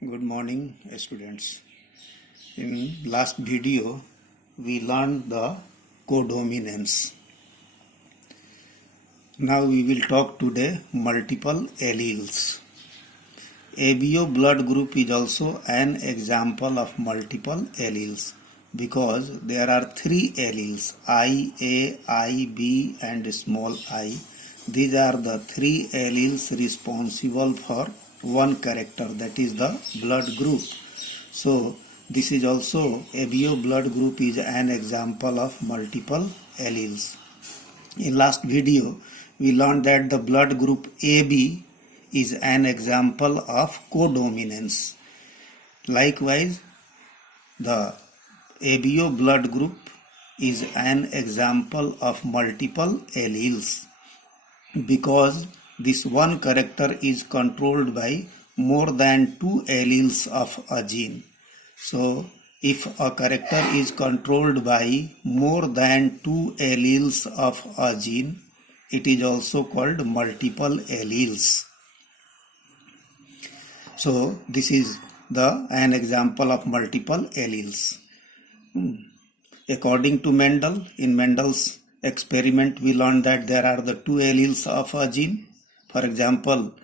Good morning, students. In last video, we learned the codominance. Now we will talk today multiple alleles. ABO blood group is also an example of multiple alleles because there are three alleles I, A, I, B and small i. These are the three alleles responsible for one character, that is the blood group. So this is also ABO blood group is an example of multiple alleles. In last video we learned that the blood group AB is an example of codominance. Likewise, the ABO blood group is an example of multiple alleles because this one character is controlled by more than two alleles of a gene. So, if a character is controlled by more than two alleles of a gene, it is also called multiple alleles. So, this is an example of multiple alleles. According to Mendel, in Mendel's experiment, we learned that there are the two alleles of a gene. For example,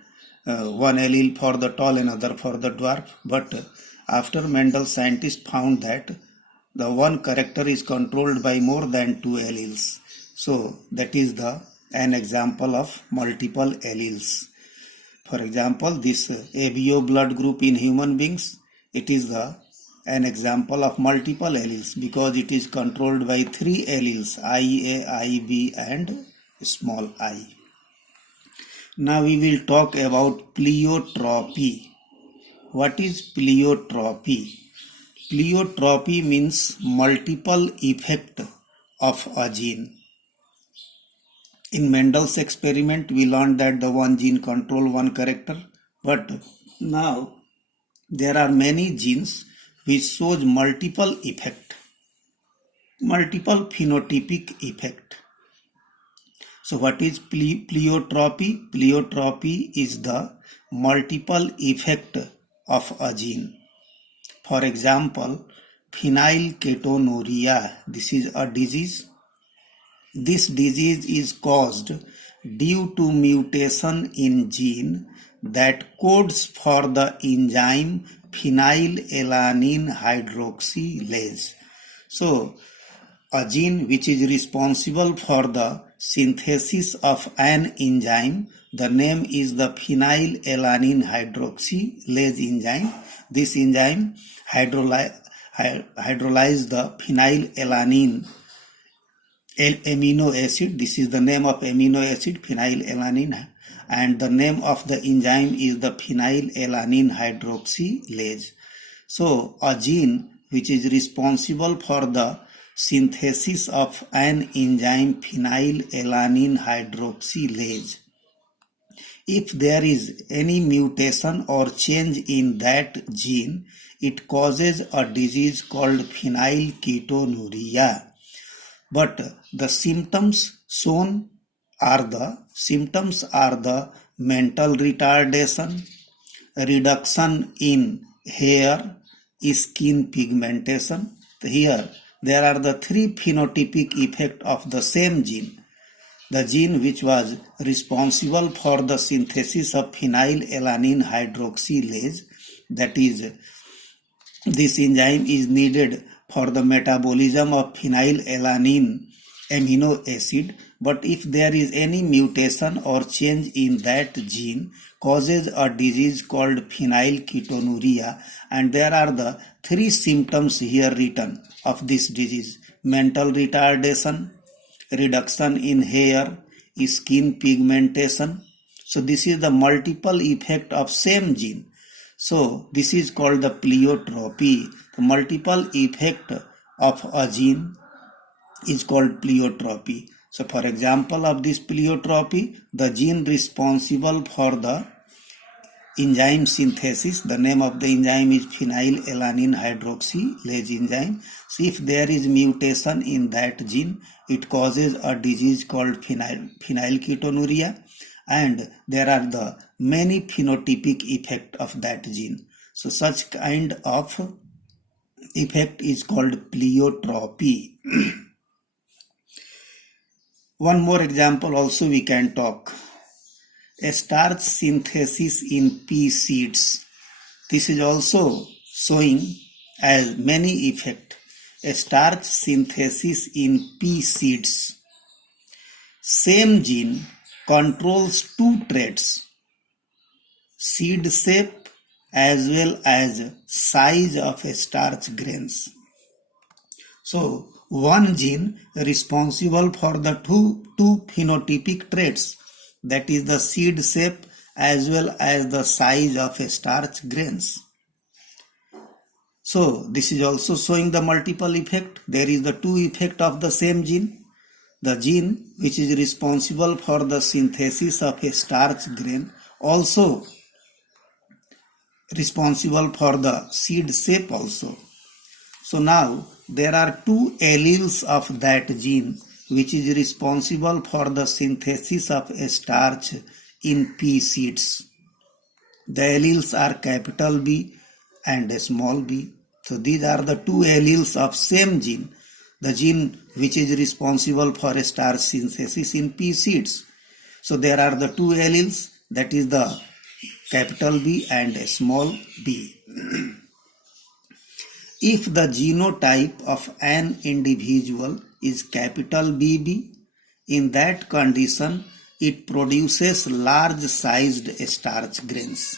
one allele for the tall, another for the dwarf. But after Mendel, scientists found that the one character is controlled by more than two alleles. So that is an example of multiple alleles. For example, this ABO blood group in human beings, it is an example of multiple alleles because it is controlled by three alleles IA, IB and small I. Now we will talk about pleiotropy. What is pleiotropy? Pleiotropy means multiple effect of a gene. In Mendel's experiment, we learned that the one gene control one character, but now there are many genes which shows multiple effect, multiple phenotypic effect. So what is pleiotropy? Pleiotropy is the multiple effect of a gene. For example, phenylketonuria, this is a disease. This disease is caused due to mutation in gene that codes for the enzyme phenylalanine hydroxylase. So, a gene which is responsible for the synthesis of an enzyme, the name is the phenylalanine hydroxylase enzyme. This enzyme hydrolyzes the phenylalanine amino acid. This is the name of amino acid, phenylalanine, and the name of the enzyme is the phenylalanine hydroxylase. So a gene which is responsible for the synthesis of an enzyme phenylalanine hydroxylase, if there is any mutation or change in that gene, it causes a disease called phenylketonuria. But the symptoms shown are the mental retardation, reduction in hair, skin pigmentation. Here there are the three phenotypic effects of the same gene. The gene which was responsible for the synthesis of phenylalanine hydroxylase, that is, this enzyme is needed for the metabolism of phenylalanine amino acid, but if there is any mutation or change in that gene, causes a disease called phenylketonuria, and there are the three symptoms here written of this disease: mental retardation, reduction in hair, skin pigmentation. So this is the multiple effect of same gene. So this is called the pleiotropy. The multiple effect of a gene is called pleiotropy. So for example of this pleiotropy, the gene responsible for the enzyme synthesis, the name of the enzyme is phenylalanine hydroxylase enzyme. So if there is mutation in that gene, it causes a disease called phenylketonuria, and there are the many phenotypic effect of that gene. So such kind of effect is called pleiotropy. One more example also we can talk. A starch synthesis in pea seeds. This is also showing as many effect. A starch synthesis in pea seeds. Same gene controls two traits, seed shape as well as size of starch grains. So one gene responsible for the two phenotypic traits, that is the seed shape as well as the size of starch grains. So this is also showing the multiple effect. There is the two effect of the same gene. The gene which is responsible for the synthesis of a starch grain also responsible for the seed shape also. So now there are two alleles of that gene which is responsible for the synthesis of a starch in pea seeds. The alleles are capital B and a small b. So these are the two alleles of same gene, the gene which is responsible for a starch synthesis in pea seeds. So there are the two alleles, that is the capital B and a small b. If the genotype of an individual is capital BB, in that condition it produces large-sized starch grains.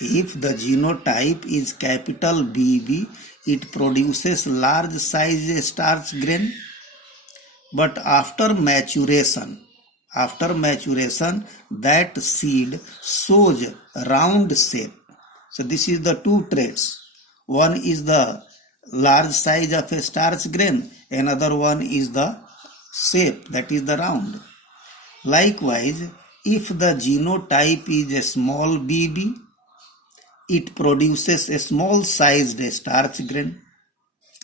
If the genotype is capital BB, it produces large-sized starch grain. But after maturation, that seed shows round shape. So this is the two traits. One is the large size of a starch grain, another one is the shape, that is the round. Likewise, if the genotype is a small bb, it produces a small sized starch grain,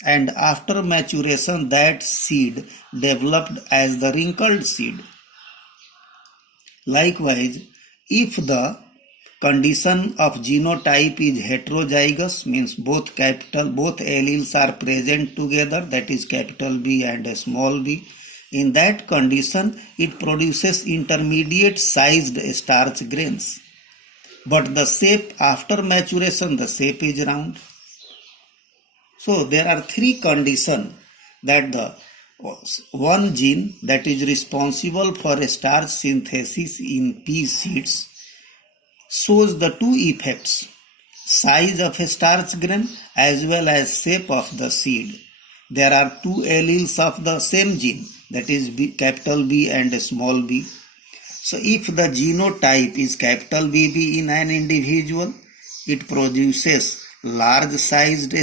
and after maturation that seed developed as the wrinkled seed. Likewise, if the condition of genotype is heterozygous, means both alleles are present together, that is capital B and a small b, in that condition it produces intermediate sized starch grains. But the shape after maturation, the shape is round. So there are three conditions that the one gene that is responsible for a starch synthesis in pea seeds shows the two effects, size of a starch grain as well as shape of the seed. There are two alleles of the same gene, that is capital B and a small b. So if the genotype is capital BB in an individual, it produces large sized